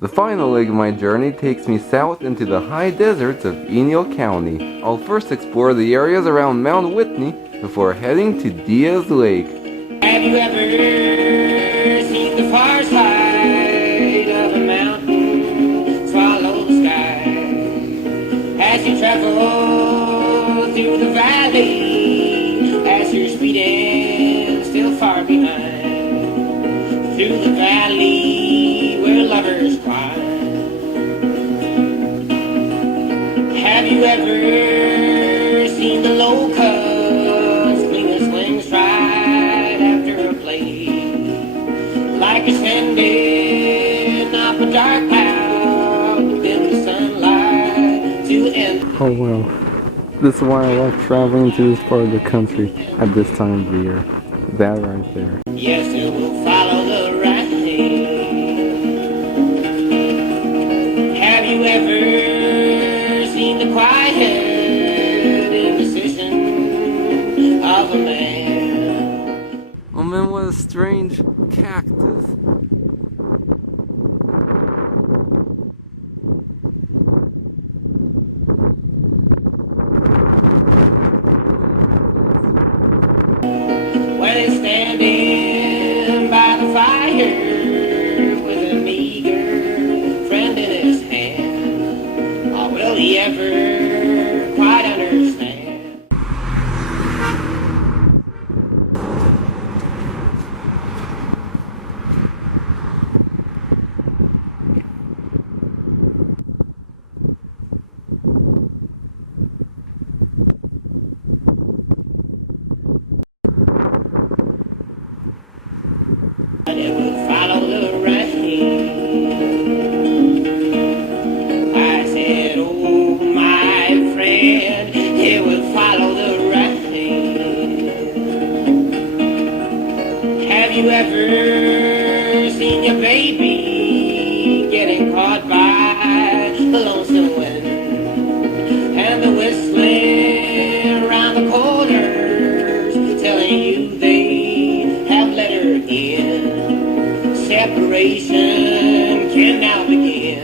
The final leg of my journey takes me south into the high deserts of Inyo County. I'll first explore the areas around Mount Whitney before heading to Diaz Lake. Have you ever seen the far side of a mountain swallow the sky? As you travel through the valley, as you're speeding still far behind, through the valley where lovers fly. Have you ever seen the locusts fling their wings right after a play, like ascending up a dark cloud in the sunlight to end? Oh well, this is why I love traveling to this part of the country at this time of the year. That right there. Yes, it will follow the right hand. Have you ever seen the quiet indecision of a man? Oh man, what a strange cactus. Well, he's standing by the fire with a meager friend in his hand. Or will he ever quite understand? It will follow the rain. I said, oh my friend, it will follow the rain. Have you ever seen your baby getting caught by the lonesome wind, and the whistling around the corners telling you they have let her in? Separation can now begin.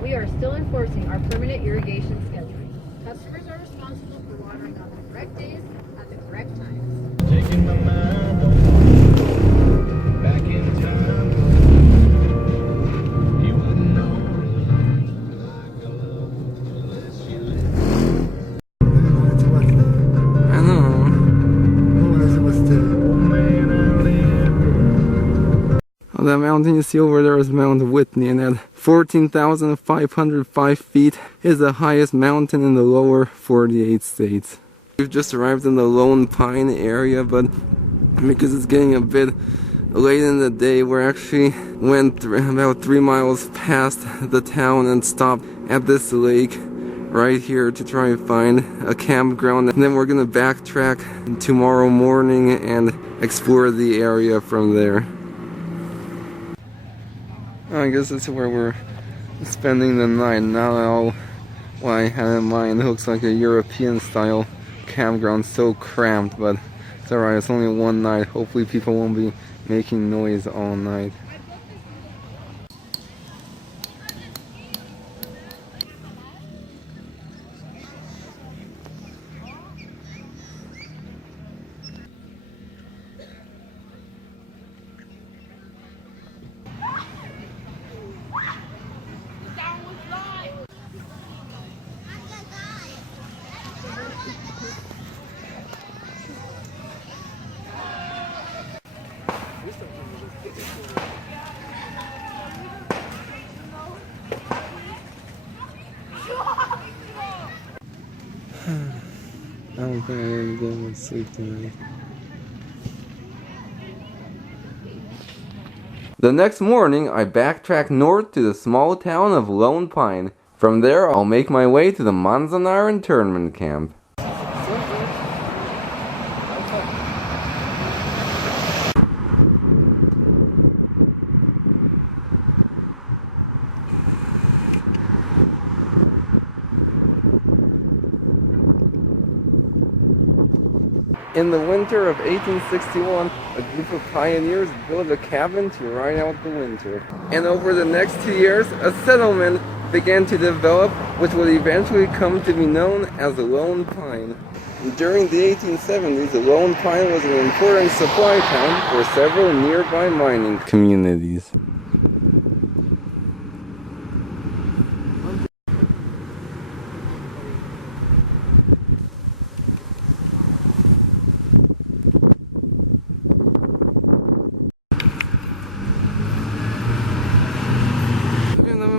We are still enforcing our permanent irrigation scheduling. Customers are responsible for watering on the correct days at the correct times. Taking my mind back in time. You wouldn't know like I love unless you live. I know. Oh, that mountain you see over there is Mount Whitney, and at 14,505 feet is the highest mountain in the lower 48 states. We've just arrived in the Lone Pine area, but because it's getting a bit late in the day, we actually went about 3 miles past the town and stopped at this lake right here to try and find a campground, and then we're gonna backtrack tomorrow morning and explore the area from there. I guess that's where we're spending the night. Not at all what I had in mind. It looks like a European style campground, so cramped, but it's alright, it's only one night. Hopefully people won't be making noise all night. I don't think I'm going to sleep tonight. The next morning, I backtrack north to the small town of Lone Pine. From there, I'll make my way to the Manzanar Internment Camp. In the winter of 1861, a group of pioneers built a cabin to ride out the winter. And over the next 2 years, a settlement began to develop, which would eventually come to be known as Lone Pine. During the 1870s, Lone Pine was an important supply town for several nearby mining communities.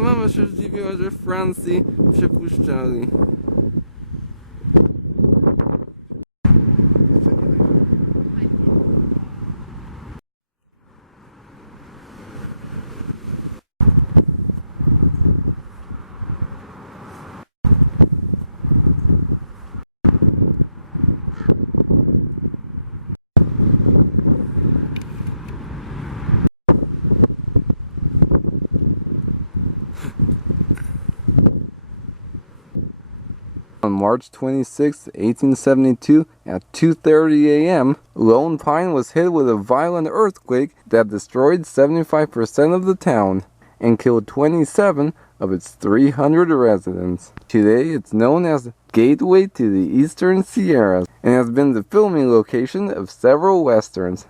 Mamy się zdziwiła, że w Francji przepuszczali. On March 26, 1872, at 2:30 a.m., Lone Pine was hit with a violent earthquake that destroyed 75% of the town and killed 27 of its 300 residents. Today, it's known as Gateway to the Eastern Sierras and has been the filming location of several westerns.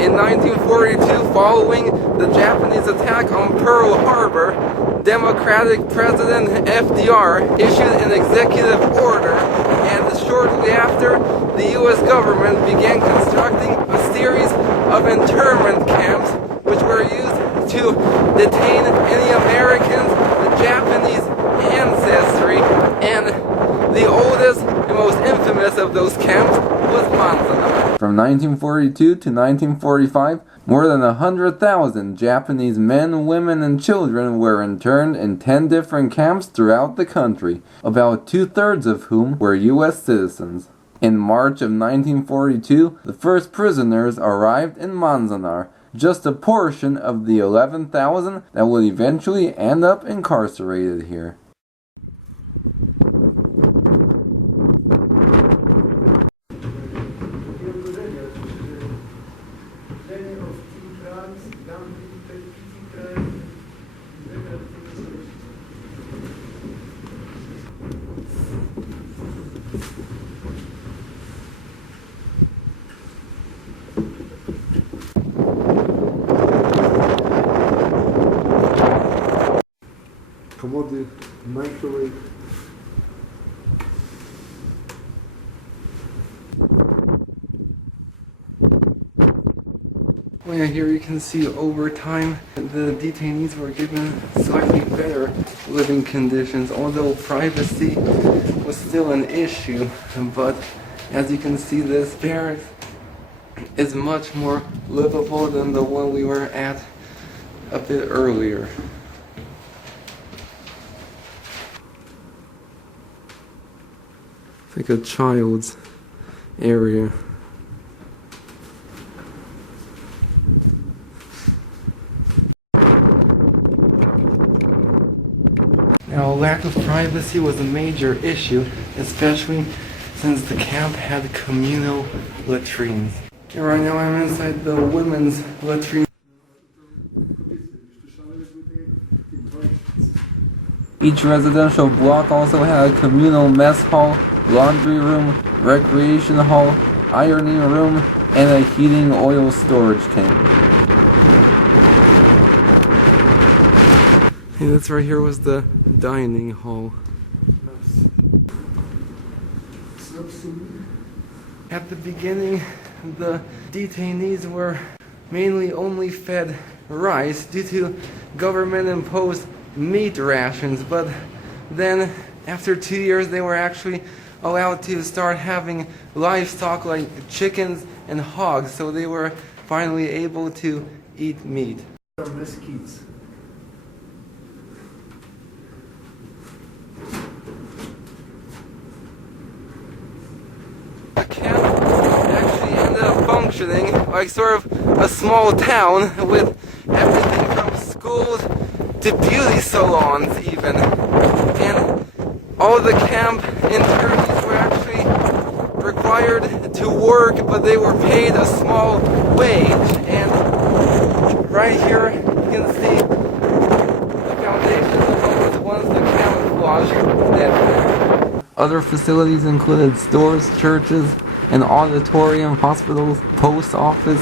In 1942, following the Japanese attack on Pearl Harbor, Democratic President FDR issued an executive order, and shortly after, the U.S. government began constructing a series of internment camps which were used to detain any Americans with Japanese ancestry, and the oldest and most infamous of those camps was Manzanar. From 1942 to 1945, more than 100,000 Japanese men, women, and children were interned in 10 different camps throughout the country, about 2/3 of whom were U.S. citizens. In March of 1942, the first prisoners arrived in Manzanar, just a portion of the 11,000 that would eventually end up incarcerated here. Komody, microwave. Well, yeah, here you can see over time the detainees were given slightly better living conditions, although privacy was still an issue. But as you can see, this barracks is much more livable than the one we were at a bit earlier. It's like a child's area. Now, lack of privacy was a major issue, especially since the camp had communal latrines. And right now I'm inside the women's latrine. Each residential block also had a communal mess hall, laundry room, recreation hall, ironing room, and a heating oil storage tank. And this right here was the dining hall. At the beginning, the detainees were mainly only fed rice due to government-imposed meat rations, but then after 2 years they were actually allowed to start having livestock like chickens and hogs, so they were finally able to eat meat. Mesquites. functioning like sort of a small town with everything from schools to beauty salons even. And all the camp internees were actually required to work, but they were paid a small wage. And right here you can see the foundations of what was once the camouflage net factory. Other facilities included stores, churches, an auditorium, hospitals, post office,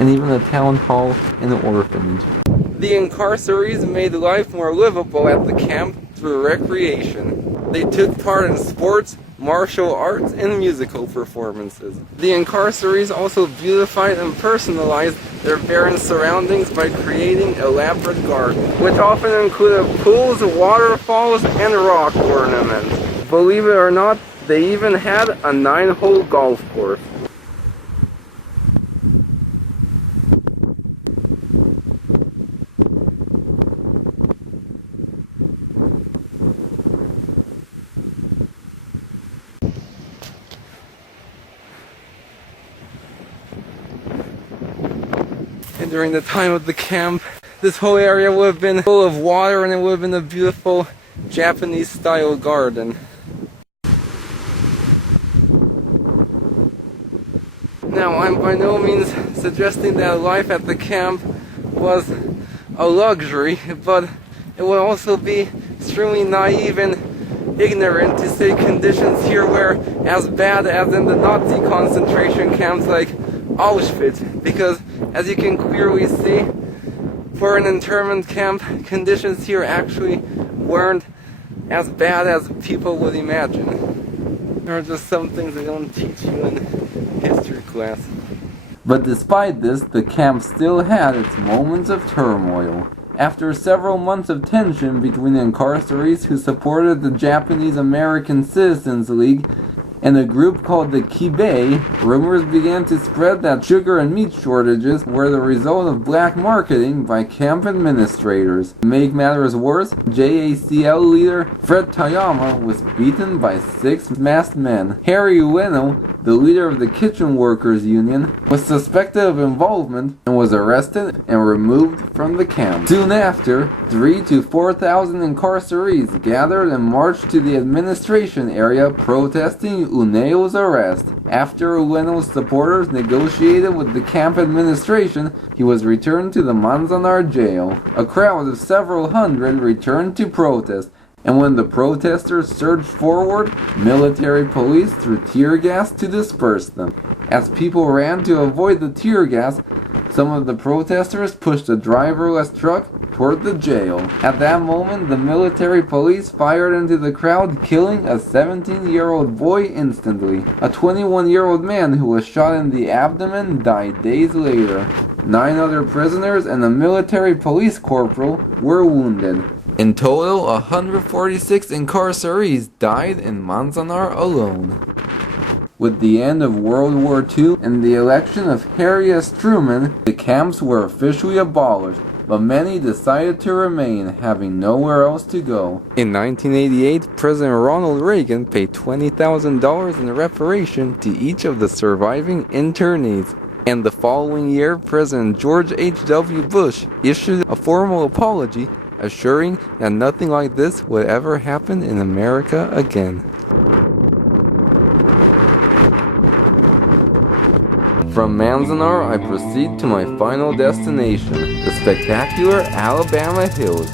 and even a town hall and an orphanage. The incarcerees made life more livable at the camp through recreation. They took part in sports, martial arts, and musical performances. The incarcerees also beautified and personalized their barren surroundings by creating elaborate gardens, which often included pools, waterfalls, and rock ornaments. Believe it or not, they even had a 9-hole golf course. And during the time of the camp, this whole area would have been full of water and it would have been a beautiful Japanese-style garden. Now, I'm by no means suggesting that life at the camp was a luxury, but it would also be extremely naive and ignorant to say conditions here were as bad as in the Nazi concentration camps like Auschwitz, because as you can clearly see, for an internment camp, conditions here actually weren't as bad as people would imagine. There are just some things they don't teach you in history class. But despite this, the camp still had its moments of turmoil. After several months of tension between the incarcerees who supported the Japanese-American Citizens League and a group called the Kibei, rumors began to spread that sugar and meat shortages were the result of black marketing by camp administrators. To make matters worse, JACL leader Fred Tayama was beaten by 6 masked men. Harry Ueno, the leader of the Kitchen Workers Union, was suspected of involvement and was arrested and removed from the camp. Soon after, 3,000 to 4,000 incarcerees gathered and marched to the administration area protesting Uneo's arrest. After Ueno's supporters negotiated with the camp administration, he was returned to the Manzanar jail. A crowd of several hundred returned to protest, and when the protesters surged forward, military police threw tear gas to disperse them. As people ran to avoid the tear gas, some of the protesters pushed a driverless truck toward the jail. At that moment, the military police fired into the crowd, killing a 17-year-old boy instantly. A 21-year-old man who was shot in the abdomen died days later. 9 other prisoners and a military police corporal were wounded. In total, 146 incarcerees died in Manzanar alone. With the end of World War II and the election of Harry S. Truman, the camps were officially abolished, but many decided to remain, having nowhere else to go. In 1988, President Ronald Reagan paid $20,000 in reparation to each of the surviving internees. And the following year, President George H.W. Bush issued a formal apology, assuring that nothing like this would ever happen in America again. From Manzanar, I proceed to my final destination, the spectacular Alabama Hills.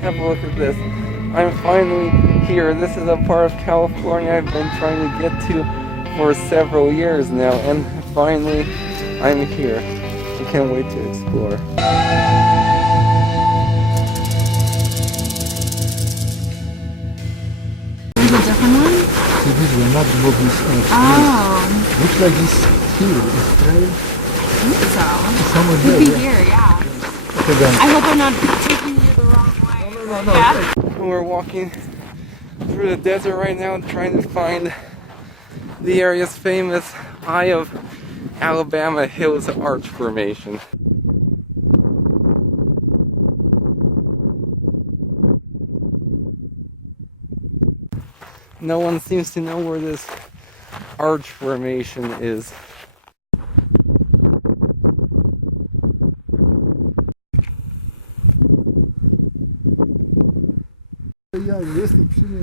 Have a look at this. I'm finally here. This is a part of California I've been trying to get to for several years now, and finally I'm here. I can't wait to explore. Look like this here. Could be here, yeah. I hope I'm not taking you the wrong way. No. Yeah. And we're walking through the desert right now trying to find the area's famous Eye of Alabama Hills Arch Formation. No one seems to know where this arch formation is. Ja, jest i przyjmie.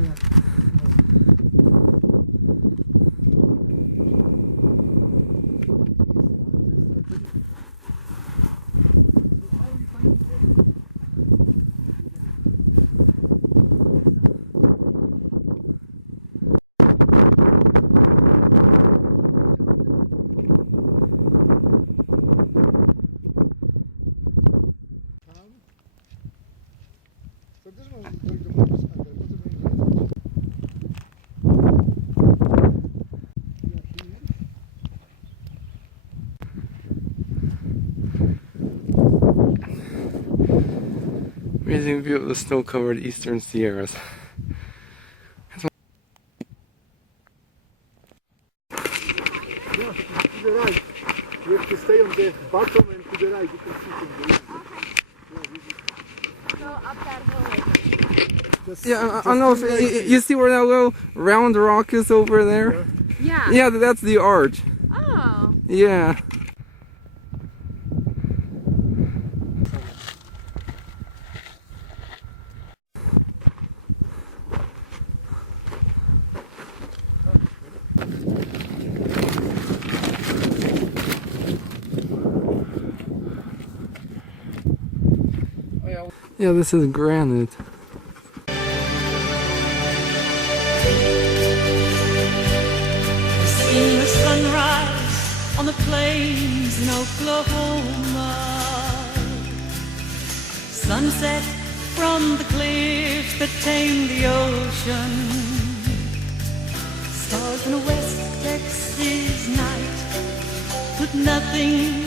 To też mam dojść do mocy, ale potem nie wracam. Amazing view of the snow-covered eastern Sierras. You have to stay on the bottom and to the right. Yeah, I don't know if you see where that little round rock is over there? Yeah. Yeah, that's the arch. Oh. Yeah. Yeah, this is granite. Seen the sunrise on the plains in Oklahoma. Sunset from the cliffs that tame the ocean. Stars in a West Texas night. But nothing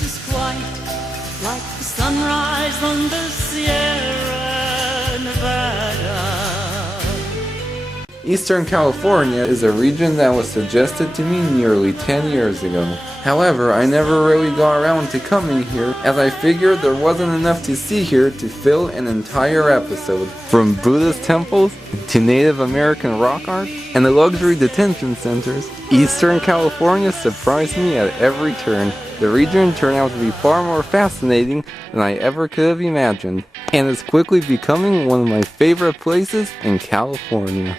just quite like the sunrise on the Sierra Nevada. Eastern California is a region that was suggested to me nearly 10 years ago. However, I never really got around to coming here, as I figured there wasn't enough to see here to fill an entire episode. From Buddhist temples to Native American rock art and the luxury detention centers, Eastern California surprised me at every turn. The region turned out to be far more fascinating than I ever could have imagined, and is quickly becoming one of my favorite places in California.